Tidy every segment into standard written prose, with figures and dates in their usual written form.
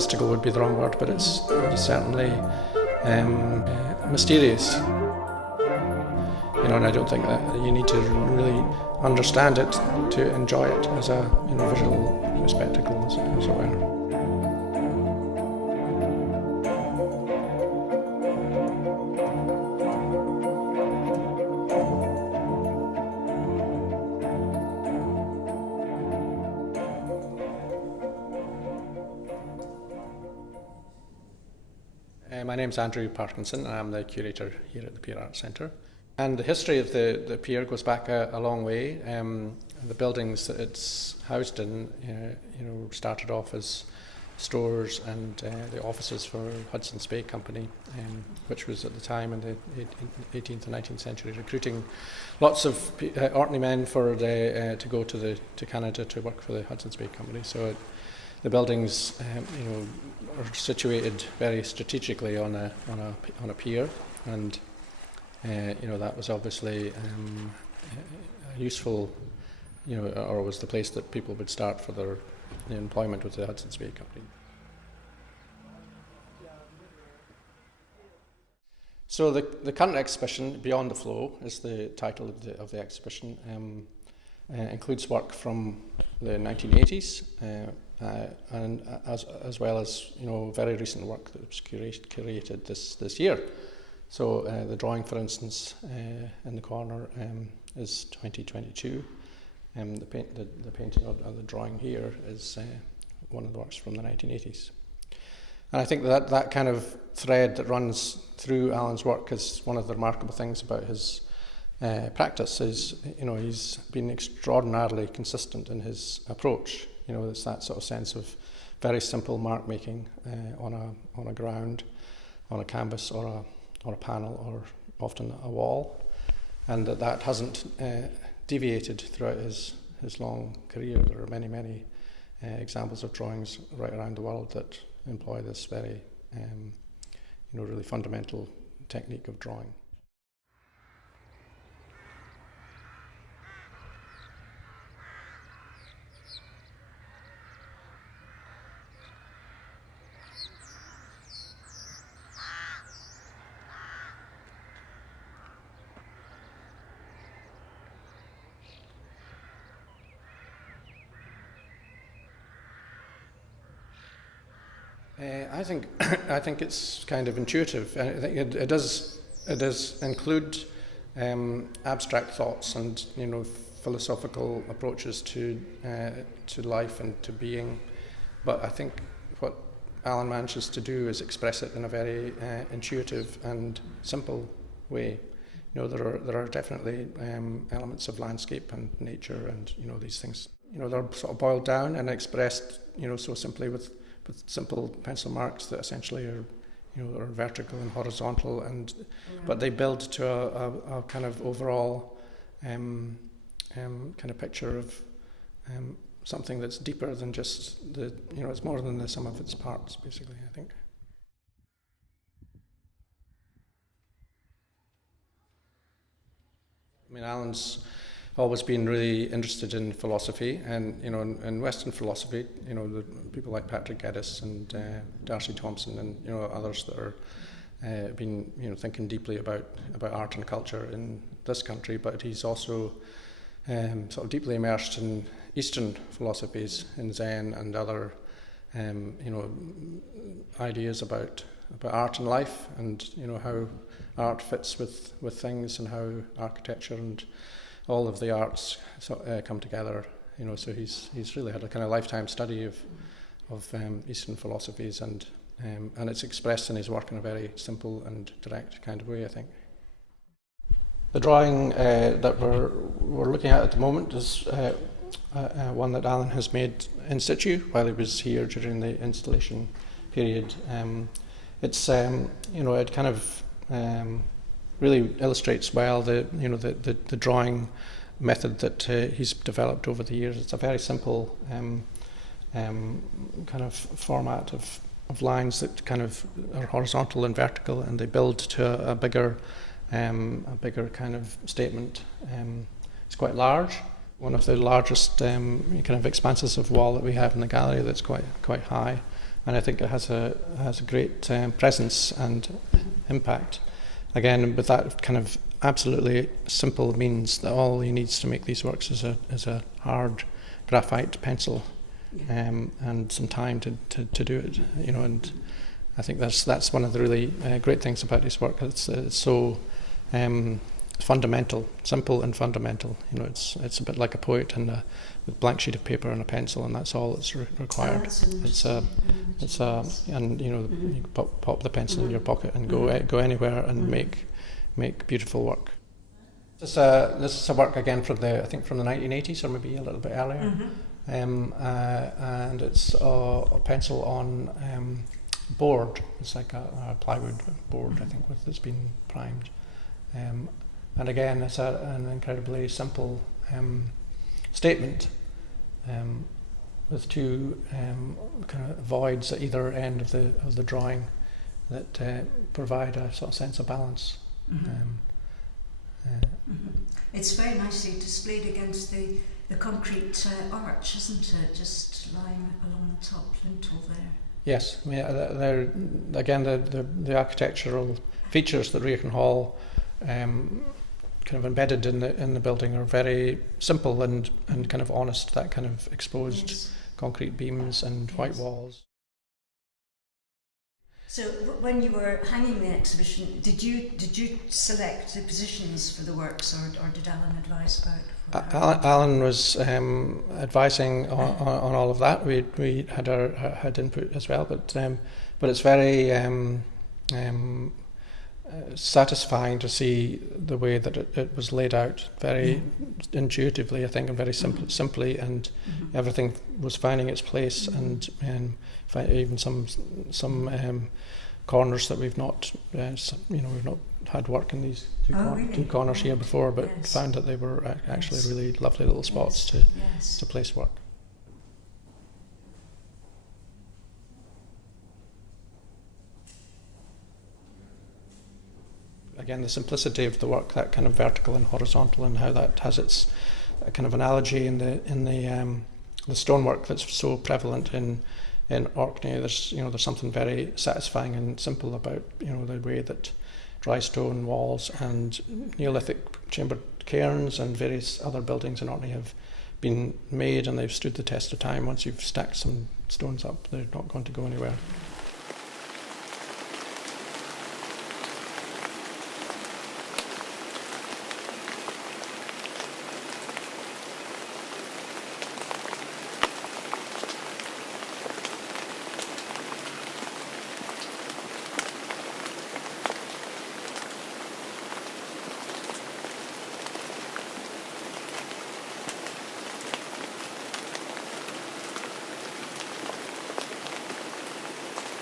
mystical would be the wrong word, but it's certainly mysterious. And I don't think that you need to really understand it to enjoy it as a visual spectacle, as it were. My name's Andrew Parkinson, and I'm the curator here at the Pier Arts Centre. And the history of the pier goes back a long way. The buildings that it's housed in, started off as stores and the offices for Hudson's Bay Company, which was at the time in the 18th and 19th century recruiting lots of Orkney men to go to Canada to work for the Hudson's Bay Company. So the buildings, are situated very strategically on a pier, and that was obviously useful, or was the place that people would start for their employment with the Hudson's Bay Company. So the current exhibition, Beyond the Flow, is the title of the exhibition. Includes work from the 1980s. And as well as very recent work that was curated this year. So the drawing, for instance, in the corner is 2022. The painting of the drawing here is one of the works from the 1980s. And I think that kind of thread that runs through Alan's work is one of the remarkable things about his practice. Is he's been extraordinarily consistent in his approach. It's that sort of sense of very simple mark making on a ground, on a canvas or a panel, or often a wall, and that hasn't deviated throughout his long career. There are many examples of drawings right around the world that employ this very really fundamental technique of drawing. I think it's kind of intuitive. I think it does include abstract thoughts and philosophical approaches to life and to being, but I think what Alan manages to do is express it in a very intuitive and simple way. There are definitely elements of landscape and nature and these things. They're sort of boiled down and expressed so simply with simple pencil marks that essentially are vertical and horizontal, but they build to a kind of overall kind of picture of something that's deeper than just it's more than the sum of its parts, basically, I think. Alan's always been really interested in philosophy, and in Western philosophy, the people like Patrick Geddes and Darcy Thompson and others that are been thinking deeply about art and culture in this country. But he's also sort of deeply immersed in Eastern philosophies, in Zen and other ideas about art and life, and how art fits with things, and how architecture and all of the arts come together. So he's really had a kind of lifetime study of Eastern philosophies, and it's expressed in his work in a very simple and direct kind of way, I think. The drawing that we're looking at the moment is one that Alan has made in situ while he was here during the installation period. It's it kind of really illustrates well the drawing method that he's developed over the years. It's a very simple kind of format of lines that kind of are horizontal and vertical, and they build to a bigger kind of statement. It's quite large. One of the largest kind of expanses of wall that we have in the gallery that's quite high, and I think it has a great presence and impact. Again, with that kind of absolutely simple means that all he needs to make these works is a hard graphite pencil, and some time to do it. And I think that's one of the really great things about his work. It's so fundamental, simple and fundamental. It's a bit like a poet and a blank sheet of paper and a pencil, and that's all that's required. And you pop the pencil in your pocket and go anywhere and make beautiful work. This is a work again from the 1980s or maybe a little bit earlier, and it's a pencil on board. It's like a plywood board, I think, that's been primed. And again, it's an incredibly simple statement with two kind of voids at either end of the drawing that provide a sort of sense of balance. It's very nicely displayed against the concrete arch, isn't it? Just lying along the top lintel there. Yes, they're again the architectural features that Riordan Hall kind of embedded in the building are very simple and kind of honest. That kind of exposed concrete beams and white walls. So when you were hanging the exhibition, did you select the positions for the works, or did Alan advise about? Alan was advising on all of that. We had input as well, but it's very satisfying to see the way that it was laid out, very intuitively, I think, and very simply, and everything was finding its place, and even some corners that we've not had work in these two corners here before, but found that they were actually really lovely little spots to place work. Again, the simplicity of the work, that kind of vertical and horizontal, and how that has its kind of analogy in the stonework that's so prevalent in Orkney. There's something very satisfying and simple about the way that dry stone walls and Neolithic chambered cairns and various other buildings in Orkney have been made, and they've stood the test of time. Once you've stacked some stones up, they're not going to go anywhere.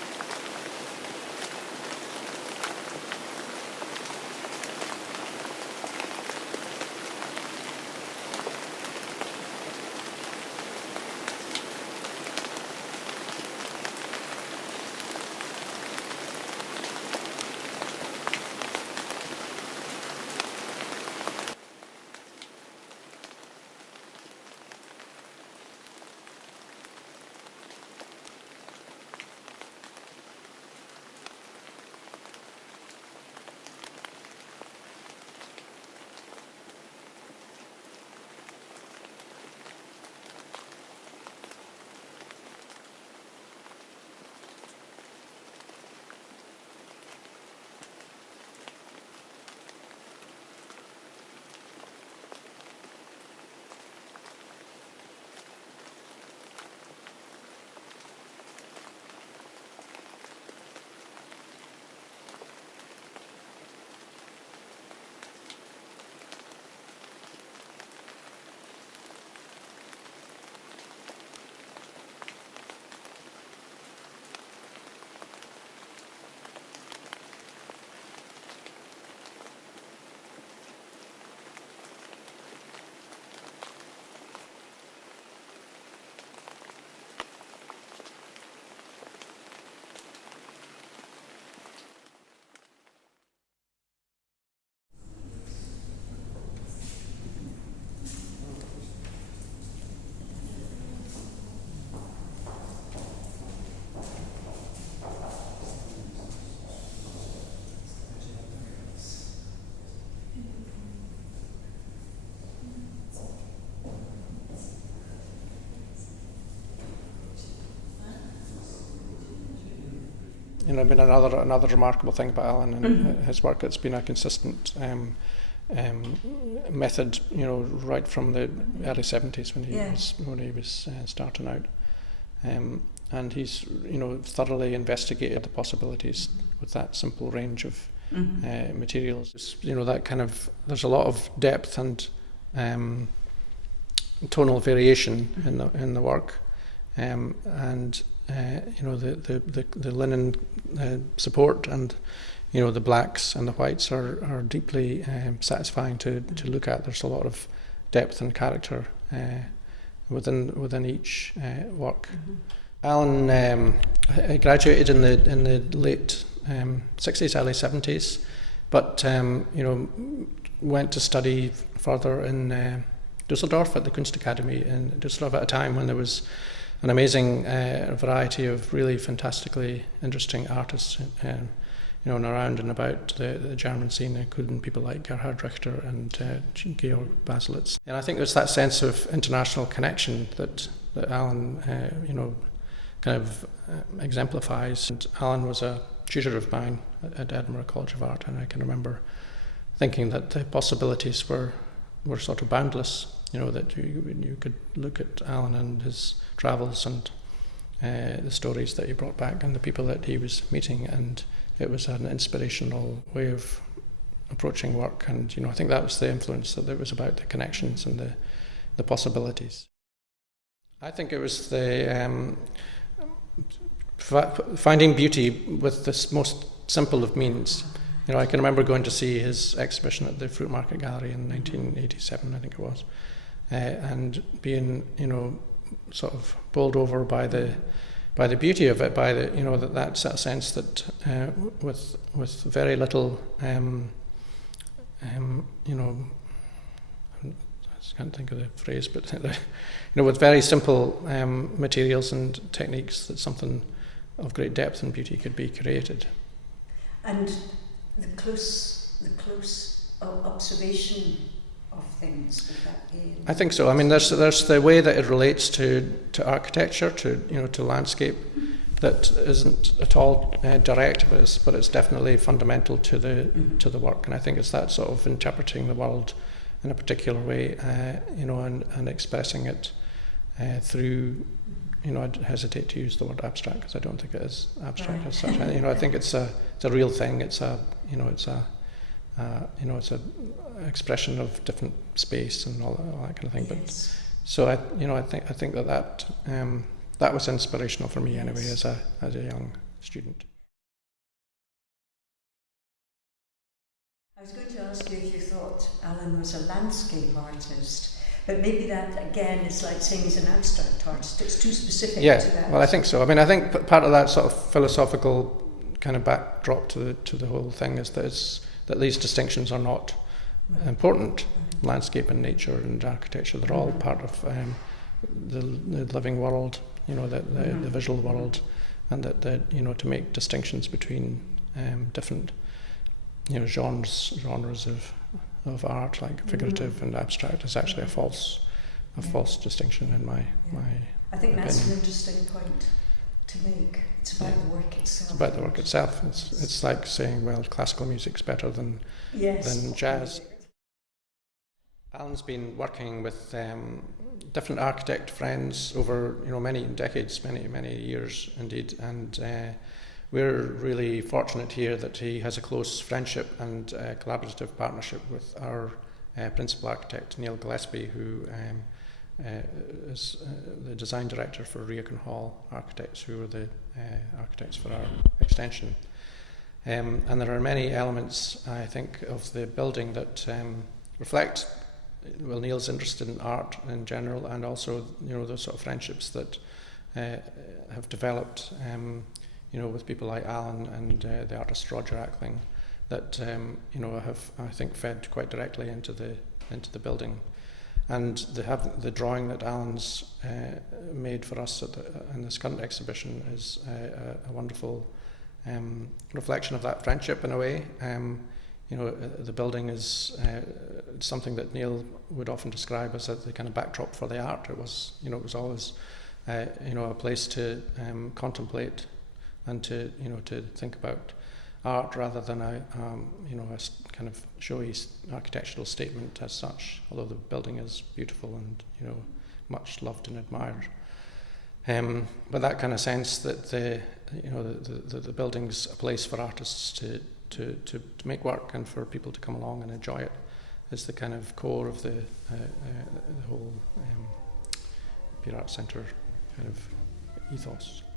been another remarkable thing about Alan and his work. It's been a consistent method, right from the early 70s when he was starting out, and he's thoroughly investigated the possibilities with that simple range of materials. That kind of, there's a lot of depth and tonal variation in the work, and the linen support and the blacks and the whites are deeply satisfying to look at. There's a lot of depth and character within each work. Alan graduated in the late 60s, early 70s, but went to study further in Dusseldorf at the Kunstakademie in Dusseldorf at a time when there was an amazing variety of really fantastically interesting artists around and about the German scene, including people like Gerhard Richter and Georg Baselitz. And I think there's that sense of international connection that Alan kind of exemplifies. And Alan was a tutor of mine at Edinburgh College of Art, and I can remember thinking that the possibilities were sort of boundless, that you could look at Alan and his travels and the stories that he brought back and the people that he was meeting, and it was an inspirational way of approaching work. And I think that was the influence, that it was about the connections and the possibilities. I think it was the finding beauty with this most simple of means. I can remember going to see his exhibition at the Fruit Market Gallery in 1987, I think it was, and being, sort of bowled over by the beauty of it, by that sort of sense that with very little, I just can't think of the phrase, but with very simple materials and techniques, that something of great depth and beauty could be created. And the close observation of things, would that be? I think so. I mean, there's the way that it relates to architecture, to landscape, that isn't at all direct, but it's definitely fundamental to the work. And I think it's that sort of interpreting the world in a particular way, and expressing it through. I'd hesitate to use the word abstract because I don't think it is abstract as such. I think it's a real thing. It's a expression of different space and all that kind of thing. Yes. But so I think that was inspirational for me anyway, as a young student. I was going to ask you if you thought Alan was a landscape artist, but maybe that again is like saying he's an abstract artist. It's too specific to that. Yeah, well, I think so. I mean, I think part of that sort of philosophical kind of backdrop to the whole thing is that these distinctions are not important. Landscape and nature and architecture, they're all part of the living world, the visual world, and that to make distinctions between different genres of art, like figurative and abstract, is actually a false distinction in my I think opinion. That's an interesting point to make. It's about the work itself. It's about the work itself. It's like saying, well, classical music's better than jazz. Alan's been working with different architect friends over many decades, many years indeed, and we're really fortunate here that he has a close friendship and collaborative partnership with our principal architect, Neil Gillespie, who is the design director for Riacon Hall Architects, who are the architects for our extension. And there are many elements, I think, of the building that reflect, well, Neil's interested in art in general, and also those sort of friendships that have developed with people like Alan and the artist Roger Ackling, that have, I think, fed quite directly into the building. And they have the drawing that Alan's made for us in this current exhibition is a wonderful reflection of that friendship in a way. The building is something that Neil would often describe as the kind of backdrop for the art. It was always a place to contemplate and to think about art rather than a kind of showy architectural statement as such. Although the building is beautiful and much loved and admired, but that kind of sense that the building's a place for artists to make work and for people to come along and enjoy it is the kind of core of the whole Pier Arts Centre kind of ethos.